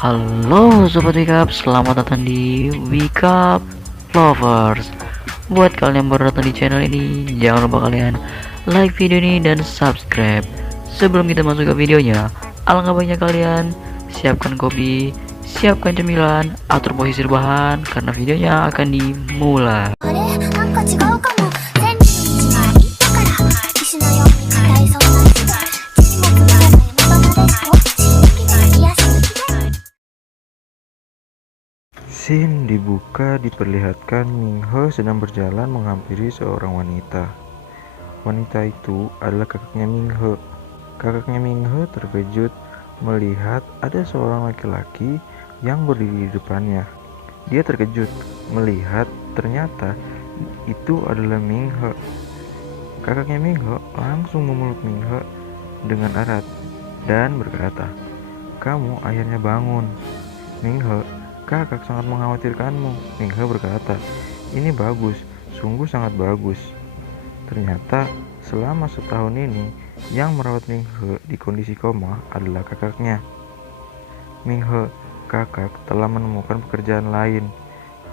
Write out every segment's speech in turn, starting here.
Halo Sobat Wake Up, selamat datang di Wake Up Lovers. Buat kalian yang baru datang di channel ini, jangan lupa kalian like video ini dan subscribe. Sebelum kita masuk ke videonya, alangkah baiknya kalian siapkan kopi, siapkan cemilan, atur posisi rebahan karena videonya akan dimulai. あれなんか違うかも千里の道が行ったから石のように硬いその足が土もつまらない山場までを進撃が癒し抜きで Scene dibuka diperlihatkan Minghe sedang berjalan menghampiri seorang wanita. Wanita itu adalah kakaknya Minghe. Kakaknya Minghe terkejut melihat ada seorang laki-laki yang berdiri di depannya. Dia terkejut melihat ternyata itu adalah Minghe. Kakaknya Minghe langsung memeluk Minghe dengan erat dan berkata, "Kamu akhirnya bangun." Minghe, "Kakak sangat mengkhawatirkanmu." Minghe berkata, "Ini bagus, sungguh sangat bagus." Ternyata selama setahun ini yang merawat Minghe di kondisi koma adalah kakaknya. "Minghe, kakak telah menemukan pekerjaan lain.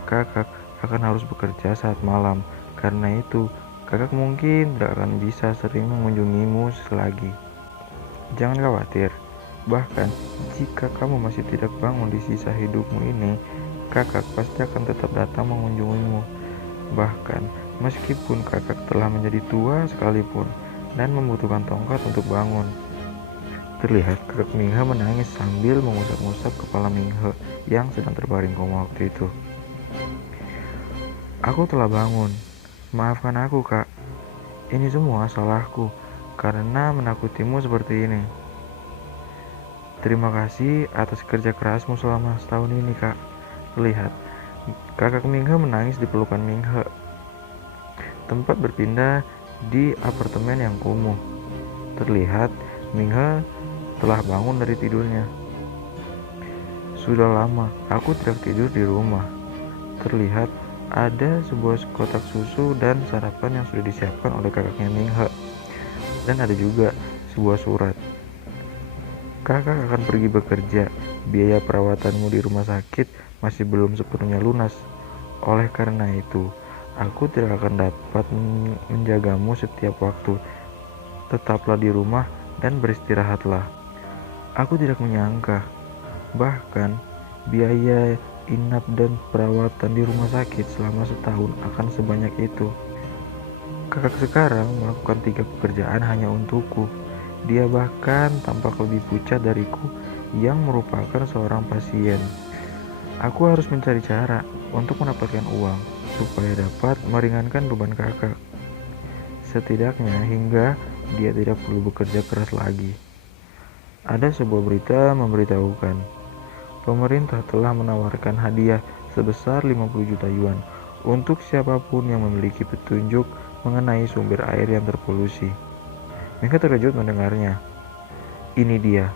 Kakak akan harus bekerja saat malam. Karena itu, kakak mungkin tidak akan bisa sering mengunjungimu lagi. Jangan khawatir. Bahkan, jika kamu masih tidak bangun di sisa hidupmu ini, kakak pasti akan tetap datang mengunjungimu. Bahkan, meskipun kakak telah menjadi tua sekalipun dan membutuhkan tongkat untuk bangun." Terlihat kakak Minghe menangis sambil mengusap-ngusap kepala Minghe yang sedang terbaring koma waktu itu. "Aku telah bangun. Maafkan aku, Kak. Ini semua salahku karena menakutimu seperti ini. Terima kasih atas kerja kerasmu selama setahun ini, Kak." Terlihat kakak Minghe menangis di pelukan Minghe. Tempat berpindah di apartemen yang kumuh. Terlihat Minghe telah bangun dari tidurnya. "Sudah lama aku tidak tidur di rumah." Terlihat ada sebuah kotak susu dan sarapan yang sudah disiapkan oleh kakaknya Minghe. Dan ada juga sebuah surat. "Kakak akan pergi bekerja. Biaya perawatanmu di rumah sakit masih belum sepenuhnya lunas. Oleh karena itu, aku tidak akan dapat menjagamu setiap waktu. Tetaplah di rumah dan beristirahatlah." Aku tidak menyangka, bahkan biaya inap dan perawatan di rumah sakit selama setahun akan sebanyak itu. Kakak sekarang melakukan 3 pekerjaan hanya untukku. Dia bahkan tampak lebih pucat dariku yang merupakan seorang pasien. Aku harus mencari cara untuk mendapatkan uang supaya dapat meringankan beban kakak. Setidaknya hingga dia tidak perlu bekerja keras lagi. Ada sebuah berita memberitahukan pemerintah telah menawarkan hadiah sebesar 50 juta yuan untuk siapapun yang memiliki petunjuk mengenai sumber air yang terpolusi. Minghe terkejut mendengarnya. Ini dia.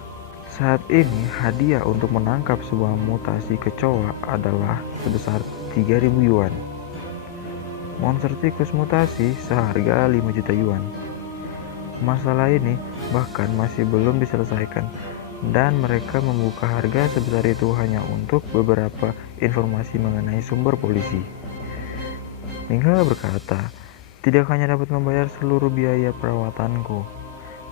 Saat ini hadiah untuk menangkap sebuah mutasi kecoa adalah sebesar 3.000 yuan. Monster tikus mutasi seharga 5 juta yuan. Masalah ini bahkan masih belum diselesaikan dan mereka membuka harga sebesar itu hanya untuk beberapa informasi mengenai sumber polisi. Minghe berkata, "Tidak hanya dapat membayar seluruh biaya perawatanku,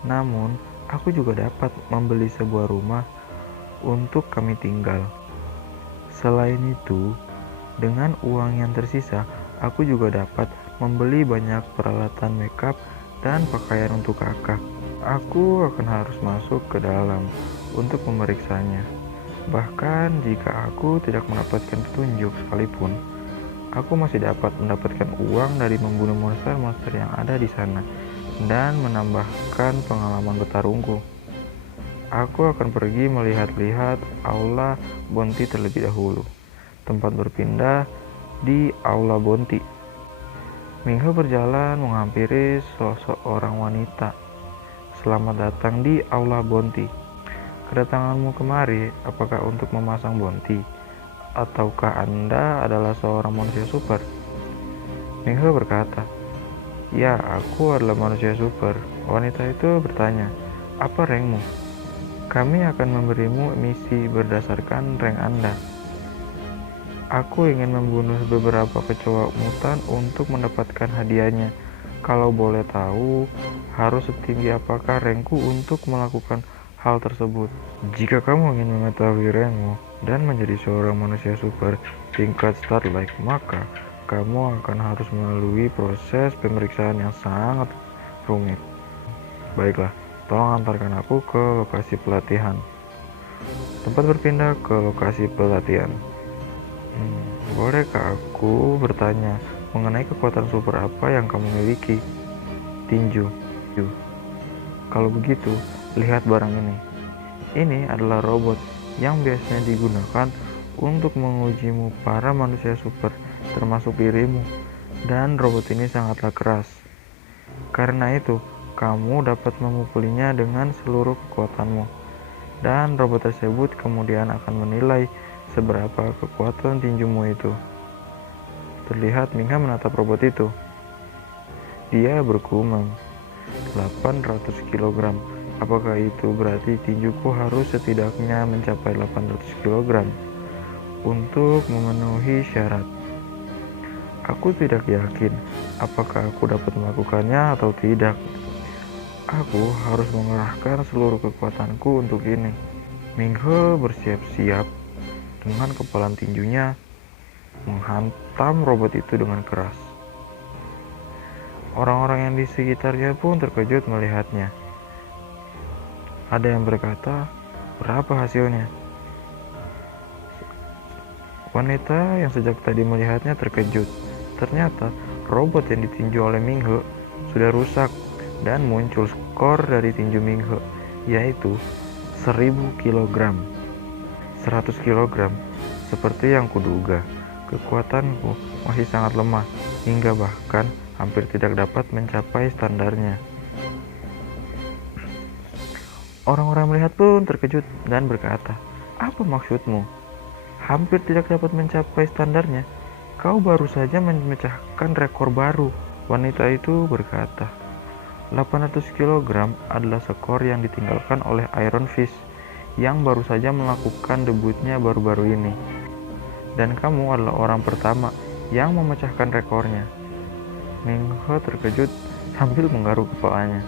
namun aku juga dapat membeli sebuah rumah untuk kami tinggal. Selain itu, dengan uang yang tersisa, aku juga dapat membeli banyak peralatan makeup dan pakaian untuk kakak. Aku akan harus masuk ke dalam untuk memeriksanya. Bahkan jika aku tidak mendapatkan petunjuk sekalipun, aku masih dapat mendapatkan uang dari membunuh monster-monster yang ada di sana dan menambahkan pengalaman bertarungku. Aku akan pergi melihat-lihat Aula Bonti terlebih dahulu." Tempat berpindah di Aula Bonti. Minghe berjalan menghampiri sosok orang wanita. "Selamat datang di Aula Bonti. Kedatanganmu kemari apakah untuk memasang bonti? Ataukah Anda adalah seorang manusia super?" Minghe berkata, "Ya, aku adalah manusia super." Wanita itu bertanya, "Apa rankmu?" Kami akan memberimu misi berdasarkan rank Anda. Aku ingin membunuh beberapa kecoa mutan untuk mendapatkan hadiahnya. Kalau boleh tahu, harus setinggi apakah rankku untuk melakukan hal tersebut? Jika kamu ingin mengetahui rankmu dan menjadi seorang manusia super tingkat Starlight, maka kamu akan harus melalui proses pemeriksaan yang sangat rumit. Baiklah, tolong antarkan aku ke lokasi pelatihan. Tempat berpindah ke lokasi pelatihan. Bolehkah aku bertanya mengenai kekuatan super apa yang kamu miliki? Tinju. Kalau begitu, lihat barang ini. Ini adalah robot yang biasanya digunakan untuk mengujimu para manusia super, termasuk dirimu. Dan robot ini sangatlah keras. Karena itu, kamu dapat memukulinya dengan seluruh kekuatanmu. Dan robot tersebut kemudian akan menilai seberapa kekuatan tinjumu itu. Terlihat Mingha menatap robot itu. Dia bergumam, 800 kg. Apakah itu berarti tinjuku harus setidaknya mencapai 800 kg untuk memenuhi syarat? Aku tidak yakin apakah aku dapat melakukannya atau tidak. Aku harus mengerahkan seluruh kekuatanku untuk ini. Minghe bersiap-siap dengan kepalan tinjunya menghantam robot itu dengan keras. Orang-orang yang di sekitarnya pun terkejut melihatnya. Ada yang berkata, "Berapa hasilnya?" Wanita yang sejak tadi melihatnya terkejut. Ternyata robot yang ditinju oleh Minghe sudah rusak dan muncul skor dari tinju Minghe, yaitu 1000 kg. 100 kg, seperti yang kuduga. Kekuatanku masih sangat lemah, hingga bahkan hampir tidak dapat mencapai standarnya. Orang-orang melihat pun terkejut dan berkata, "Apa maksudmu? Hampir tidak dapat mencapai standarnya? Kau baru saja memecahkan rekor baru." Wanita itu berkata, 800 kg adalah skor yang ditinggalkan oleh Iron Fist yang baru saja melakukan debutnya baru-baru ini. Dan kamu adalah orang pertama yang memecahkan rekornya. Minghe terkejut sambil menggaruk kepalanya.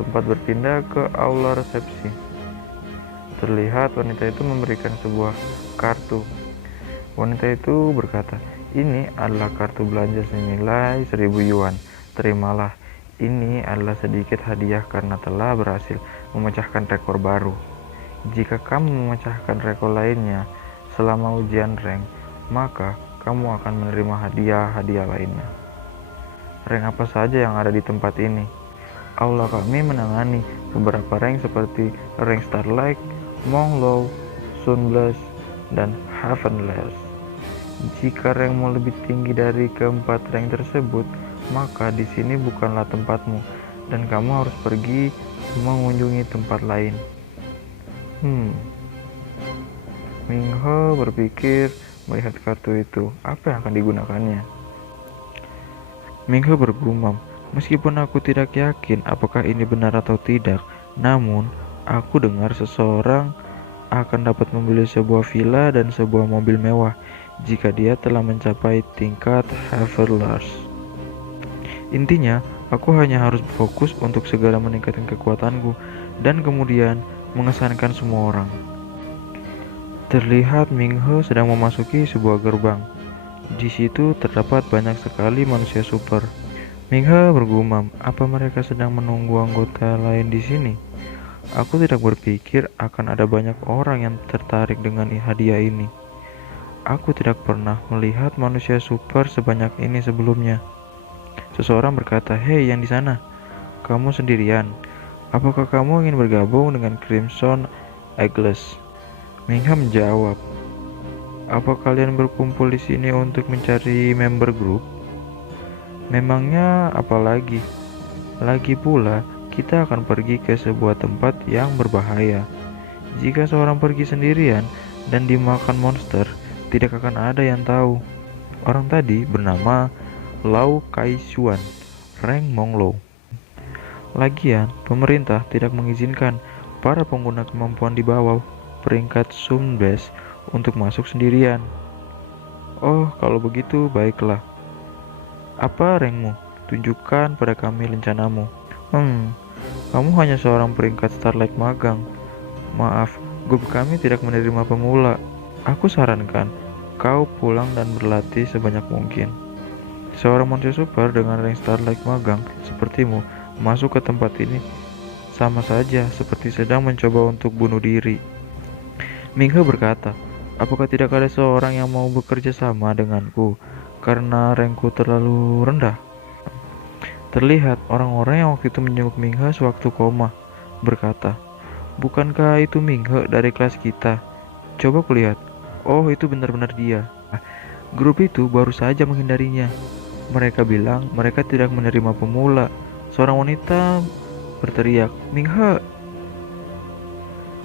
Tempat berpindah ke aula resepsi. Terlihat wanita itu memberikan sebuah kartu. Wanita itu berkata, "Ini adalah kartu belanja senilai 1000 yuan. Terimalah. Ini adalah sedikit hadiah karena telah berhasil memecahkan rekor baru. Jika kamu memecahkan rekor lainnya selama ujian rank, maka kamu akan menerima hadiah-hadiah lainnya." Rank apa saja yang ada di tempat ini? Aula kami menangani beberapa rank seperti rank Starlight, Monglow, Sunblast, dan Heavenless. Jika rankmu lebih tinggi dari keempat rank tersebut, maka di sini bukanlah tempatmu dan kamu harus pergi mengunjungi tempat lain. Minghe berpikir melihat kartu itu, apa yang akan digunakannya? Minghe bergumam, "Meskipun aku tidak yakin apakah ini benar atau tidak, namun aku dengar seseorang akan dapat membeli sebuah villa dan sebuah mobil mewah jika dia telah mencapai tingkat Heavenless. Intinya, aku hanya harus fokus untuk segera meningkatkan kekuatanku dan kemudian mengesankan semua orang." Terlihat Minghe sedang memasuki sebuah gerbang. Di situ terdapat banyak sekali manusia super. Minghe bergumam, "Apa mereka sedang menunggu anggota lain di sini? Aku tidak berpikir akan ada banyak orang yang tertarik dengan hadiah ini. Aku tidak pernah melihat manusia super sebanyak ini sebelumnya." Seseorang berkata, "Hei, yang di sana, kamu sendirian? Apakah kamu ingin bergabung dengan Crimson Eagles?" Minghe menjawab, "Apa kalian berkumpul di sini untuk mencari member grup? Memangnya apa lagi? Lagi pula, kita akan pergi ke sebuah tempat yang berbahaya. Jika seorang pergi sendirian dan dimakan monster, tidak akan ada yang tahu." Orang tadi bernama Lau Kaishuan, rank Monglow. Lagian, pemerintah tidak mengizinkan para pengguna kemampuan di bawah peringkat Sumbes untuk masuk sendirian. Oh, kalau begitu baiklah. Apa rankmu? Tunjukkan pada kami rencanamu. Kamu hanya seorang peringkat Starlight magang. Maaf, grup kami tidak menerima pemula. Aku sarankan kau pulang dan berlatih sebanyak mungkin. Seorang manusia super dengan rank Starlight magang sepertimu masuk ke tempat ini sama saja seperti sedang mencoba untuk bunuh diri. Minghe berkata, apakah tidak ada seorang yang mau bekerja sama denganku karena rankku terlalu rendah? Terlihat orang-orang yang waktu itu menjenguk Minghe sewaktu koma berkata, bukankah itu Minghe dari kelas kita? Coba kulihat. Oh, itu benar-benar dia. Grup itu baru saja menghindarinya. Mereka bilang mereka tidak menerima pemula. Seorang wanita berteriak, Minghe,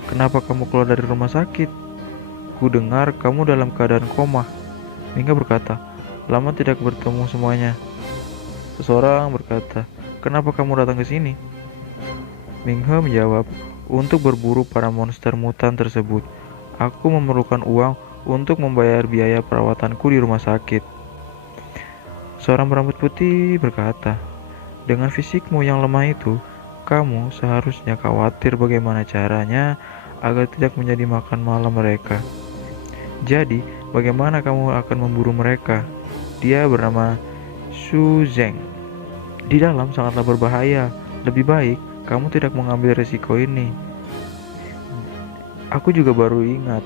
kenapa kamu keluar dari rumah sakit? Ku dengar kamu dalam keadaan koma. Minghe berkata, lama tidak bertemu semuanya. Seseorang berkata, kenapa kamu datang ke sini? Minghe menjawab, untuk berburu para monster mutan tersebut. Aku memerlukan uang untuk membayar biaya perawatanku di rumah sakit. Seorang berambut putih berkata, dengan fisikmu yang lemah itu, kamu seharusnya khawatir bagaimana caranya agar tidak menjadi makan malam mereka. Jadi, bagaimana kamu akan memburu mereka? Dia bernama Su Zeng. Di dalam sangatlah berbahaya. Lebih baik kamu tidak mengambil resiko ini. Aku juga baru ingat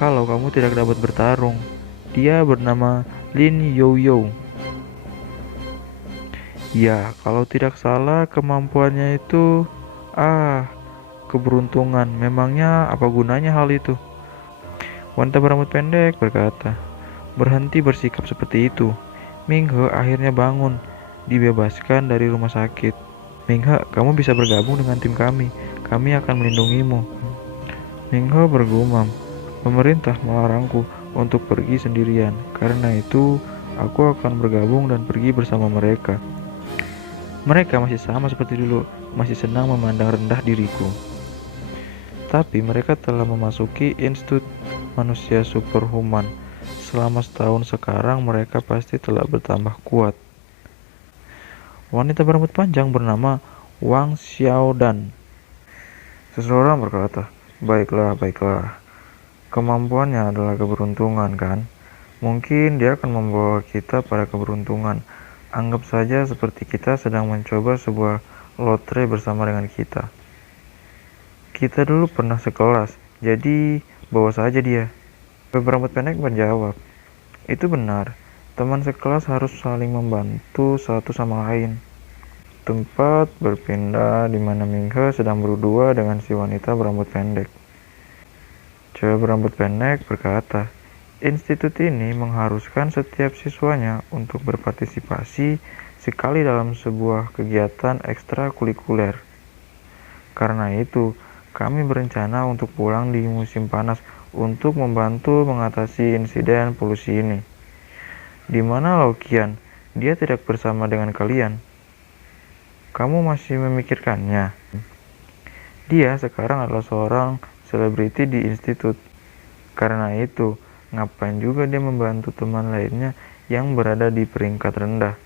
kalau kamu tidak dapat bertarung. Dia bernama Lin Youyou. Ya, kalau tidak salah kemampuannya itu keberuntungan. Memangnya apa gunanya hal itu? Wanita berambut pendek berkata, berhenti bersikap seperti itu. Minghe akhirnya bangun, dibebaskan dari rumah sakit. Minghe, kamu bisa bergabung dengan tim kami. Kami akan melindungimu. Minghe bergumam, pemerintah melarangku untuk pergi sendirian. Karena itu, aku akan bergabung dan pergi bersama mereka. Mereka masih sama seperti dulu, masih senang memandang rendah diriku. Tapi mereka telah memasuki Institut Manusia Superhuman. Selama setahun sekarang mereka pasti telah bertambah kuat. Wanita berambut panjang bernama Wang Xiaodan. Seseorang berkata, baiklah. Kemampuannya adalah keberuntungan, kan? Mungkin dia akan membawa kita pada keberuntungan. Anggap saja seperti kita sedang mencoba sebuah lotre bersama dengan kita. Kita dulu pernah sekelas, jadi bawa saja dia. Berambut pendek menjawab, itu benar. Teman sekelas harus saling membantu satu sama lain. Tempat berpindah di mana Minghe sedang berdua dengan si wanita berambut pendek. Cewek berambut pendek berkata, institut ini mengharuskan setiap siswanya untuk berpartisipasi sekali dalam sebuah kegiatan ekstrakurikuler. Karena itu, kami berencana untuk pulang di musim panas untuk membantu mengatasi insiden polusi ini. Di mana Laukian? Dia tidak bersama dengan kalian. Kamu masih memikirkannya? Dia sekarang adalah seorang selebriti di institut. Karena itu, ngapain juga dia membantu teman lainnya yang berada di peringkat rendah?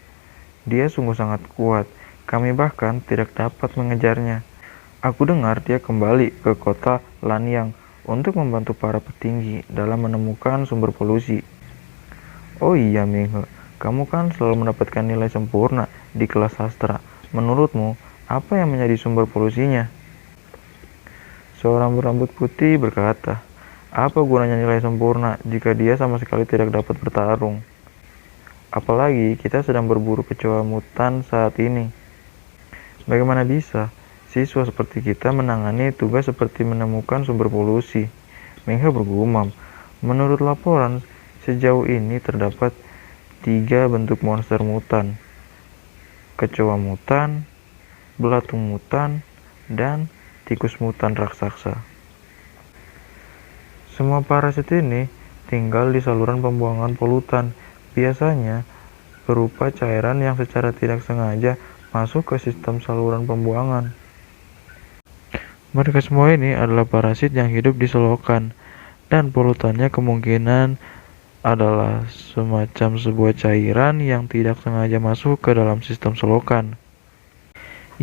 Dia sungguh sangat kuat. Kami bahkan tidak dapat mengejarnya. Aku dengar dia kembali ke kota Lanyang untuk membantu para petinggi dalam menemukan sumber polusi. Oh iya Minghe, kamu kan selalu mendapatkan nilai sempurna di kelas sastra. Menurutmu, apa yang menjadi sumber polusinya? Seorang berambut putih berkata, apa gunanya nilai sempurna jika dia sama sekali tidak dapat bertarung? Apalagi kita sedang berburu kecoa mutan saat ini. Bagaimana bisa siswa seperti kita menangani tugas seperti menemukan sumber polusi? Minghe bergumam, menurut laporan, sejauh ini terdapat 3 bentuk monster mutan. Kecoa mutan, belatung mutan, dan tikus mutan raksasa. Semua parasit ini tinggal di saluran pembuangan polutan, biasanya berupa cairan yang secara tidak sengaja masuk ke sistem saluran pembuangan. Mereka semua ini adalah parasit yang hidup di selokan, dan polutannya kemungkinan adalah semacam sebuah cairan yang tidak sengaja masuk ke dalam sistem selokan,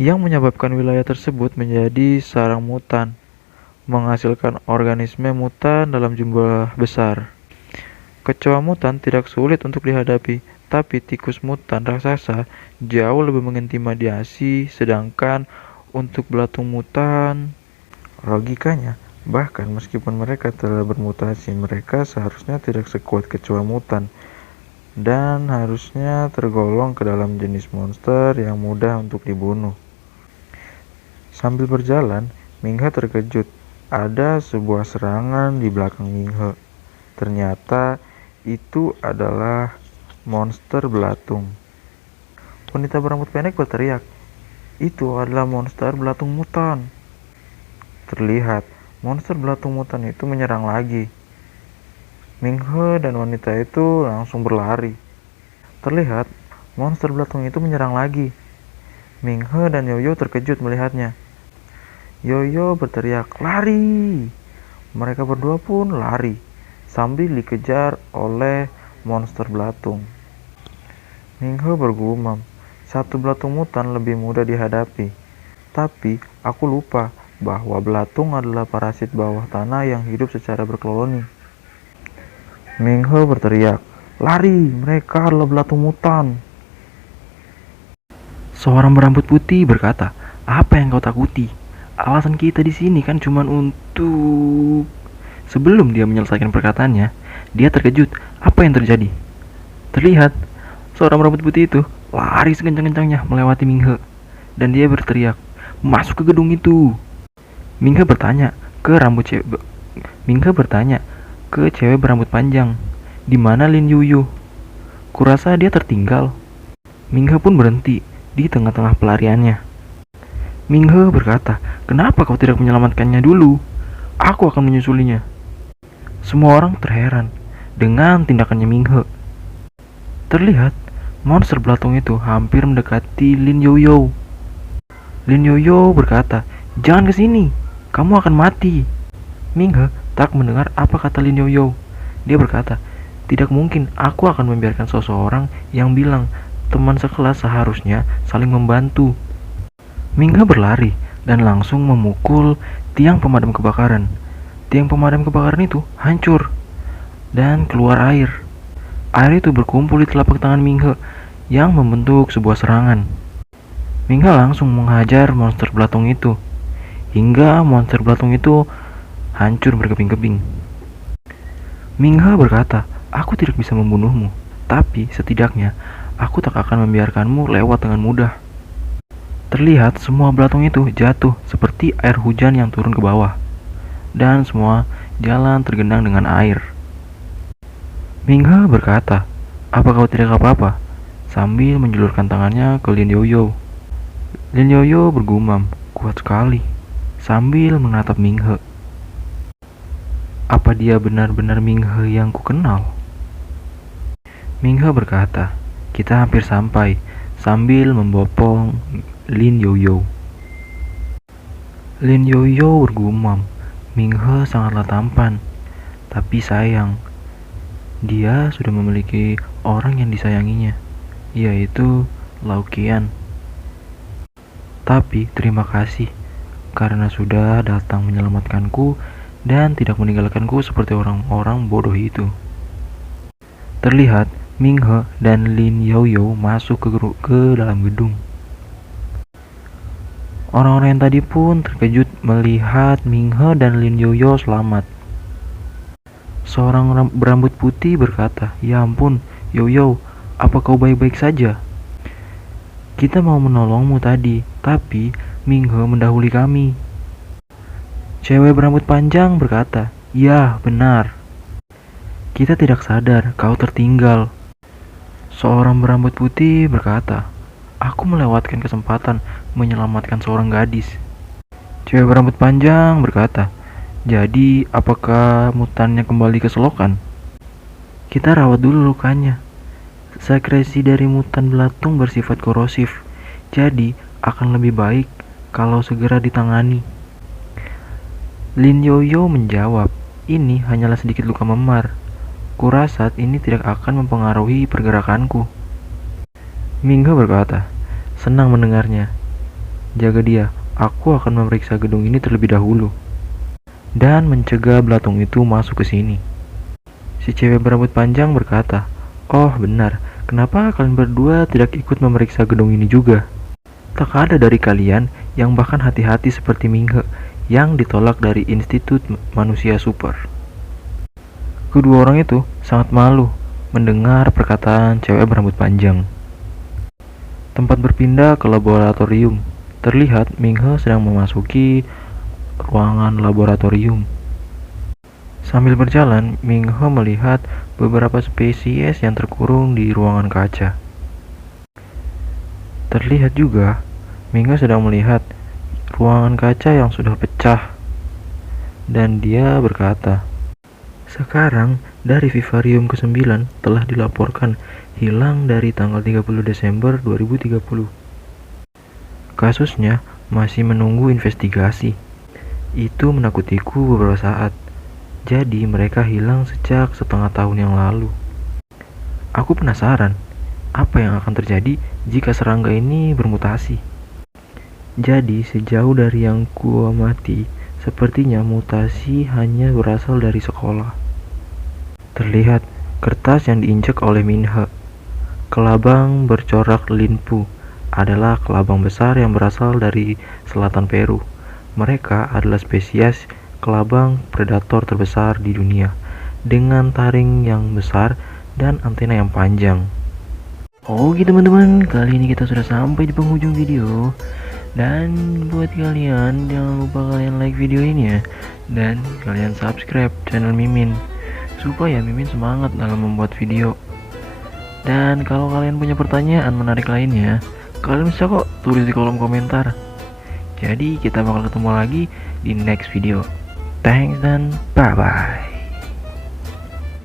yang menyebabkan wilayah tersebut menjadi sarang mutan, menghasilkan organisme mutan dalam jumlah besar. Kecoa mutan tidak sulit untuk dihadapi, tapi tikus mutan raksasa jauh lebih mengintimidasi, sedangkan untuk belatung mutan, logikanya, bahkan meskipun mereka telah bermutasi, mereka seharusnya tidak sekuat kecoa mutan, dan harusnya tergolong ke dalam jenis monster yang mudah untuk dibunuh. Sambil berjalan, Minghe terkejut. Ada sebuah serangan di belakang Minghe. Ternyata itu adalah monster belatung. Wanita berambut pendek berteriak, "Itu adalah monster belatung mutan." Terlihat, monster belatung mutan itu menyerang lagi. Minghe dan wanita itu langsung berlari. Terlihat, monster belatung itu menyerang lagi. Minghe dan Yoyo terkejut melihatnya. Yoyo berteriak, "Lari!" Mereka berdua pun lari, sambil dikejar oleh monster belatung. Minghe bergumam, satu belatung mutan lebih mudah dihadapi. Tapi, aku lupa bahwa belatung adalah parasit bawah tanah yang hidup secara berkoloni. Minghe berteriak, "Lari! Mereka adalah belatung mutan!" Seorang berambut putih berkata, "Apa yang kau takuti? Alasan kita di sini kan cuma untuk..." Sebelum dia menyelesaikan perkataannya, dia terkejut. Apa yang terjadi? Terlihat, seorang berambut putih itu lari sekencang-kencangnya melewati Minghe, dan dia berteriak, "Masuk ke gedung itu!" Minghe bertanya ke cewek berambut panjang, "Di mana Lin Yuyu? Kurasa dia tertinggal." Minghe pun berhenti di tengah-tengah pelariannya. Minghe berkata, "Kenapa kau tidak menyelamatkannya dulu? Aku akan menyusulinya." Semua orang terheran dengan tindakannya Minghe. Terlihat, monster belatung itu hampir mendekati Lin Yoyo. Lin Yoyo berkata, "Jangan kesini, kamu akan mati." Minghe tak mendengar apa kata Lin Yoyo. Dia berkata, "Tidak mungkin aku akan membiarkan seseorang yang bilang teman sekelas seharusnya saling membantu." Minghe berlari dan langsung memukul tiang pemadam kebakaran. Tiang pemadam kebakaran itu hancur dan keluar air. Air itu berkumpul di telapak tangan Minghe yang membentuk sebuah serangan. Minghe langsung menghajar monster belatung itu hingga monster belatung itu hancur berkeping-keping. Minghe berkata, "Aku tidak bisa membunuhmu, tapi setidaknya aku tak akan membiarkanmu lewat dengan mudah." Terlihat semua belatung itu jatuh seperti air hujan yang turun ke bawah, dan semua jalan tergenang dengan air. Minghe berkata, "Apa kau tidak apa-apa?" sambil menjulurkan tangannya ke Lin Yoyo. Lin Yoyo bergumam, "Kuat sekali," sambil menatap Minghe. Apa dia benar-benar Minghe yang kukenal? Minghe berkata, "Kita hampir sampai," sambil membopong Lin Yoyo. Lin Yoyo bergumam, "Minghe sangatlah tampan, tapi sayang, dia sudah memiliki orang yang disayanginya, yaitu Lao Qian. Tapi terima kasih karena sudah datang menyelamatkanku dan tidak meninggalkanku seperti orang-orang bodoh itu." Terlihat Minghe dan Lin Yoyo masuk ke dalam gedung. Orang-orang yang tadi pun terkejut melihat Minghe dan Lin Yoyo selamat. Seorang berambut putih berkata, "Ya ampun, Yoyo, apa kau baik-baik saja? Kita mau menolongmu tadi, tapi Minghe mendahului kami." Cewek berambut panjang berkata, "Ya, benar. Kita tidak sadar kau tertinggal." Seorang berambut putih berkata, "Aku melewatkan kesempatan menyelamatkan seorang gadis." Cewek berambut panjang berkata, "Jadi, apakah mutannya kembali ke selokan?" "Kita rawat dulu lukanya. Sekresi dari mutan belatung bersifat korosif, jadi akan lebih baik kalau segera ditangani." Lin Yoyo menjawab, ini hanyalah sedikit luka memar. Kurasa ini tidak akan mempengaruhi pergerakanku. Minghe berkata, senang mendengarnya. Jaga dia, aku akan memeriksa gedung ini terlebih dahulu. Dan mencegah belatung itu masuk ke sini. Si cewek berambut panjang berkata, oh benar, kenapa kalian berdua tidak ikut memeriksa gedung ini juga? Tak ada dari kalian yang bahkan hati-hati seperti Minghe yang ditolak dari Institut Manusia Super. Kedua orang itu sangat malu mendengar perkataan cewek berambut panjang. Tempat berpindah ke laboratorium. Terlihat Minghe sedang memasuki ruangan laboratorium. Sambil berjalan, Minghe melihat beberapa spesies yang terkurung di ruangan kaca. Terlihat juga Minghe sedang melihat ruangan kaca yang sudah pecah. Dan dia berkata, sekarang dari vivarium ke-9 telah dilaporkan hilang dari tanggal 30 Desember 2030. Kasusnya masih menunggu investigasi. Itu menakutiku beberapa saat. Jadi mereka hilang sejak setengah tahun yang lalu. Aku penasaran, apa yang akan terjadi jika serangga ini bermutasi? Jadi sejauh dari yang kuamati, sepertinya mutasi hanya berasal dari sekolah. Terlihat kertas yang diinjak oleh Minhe. Kelabang bercorak Linpu adalah kelabang besar yang berasal dari selatan Peru. Mereka adalah spesies kelabang predator terbesar di dunia, dengan taring yang besar dan antena yang panjang. Oke teman-teman, kali ini kita sudah sampai di penghujung video. Dan buat kalian, jangan lupa kalian like video ini ya. Dan kalian subscribe channel Mimin, supaya Mimin semangat dalam membuat video. Dan kalau kalian punya pertanyaan menarik lainnya, kalian bisa kok tulis di kolom komentar. Jadi kita bakal ketemu lagi di next video. Thanks dan bye-bye.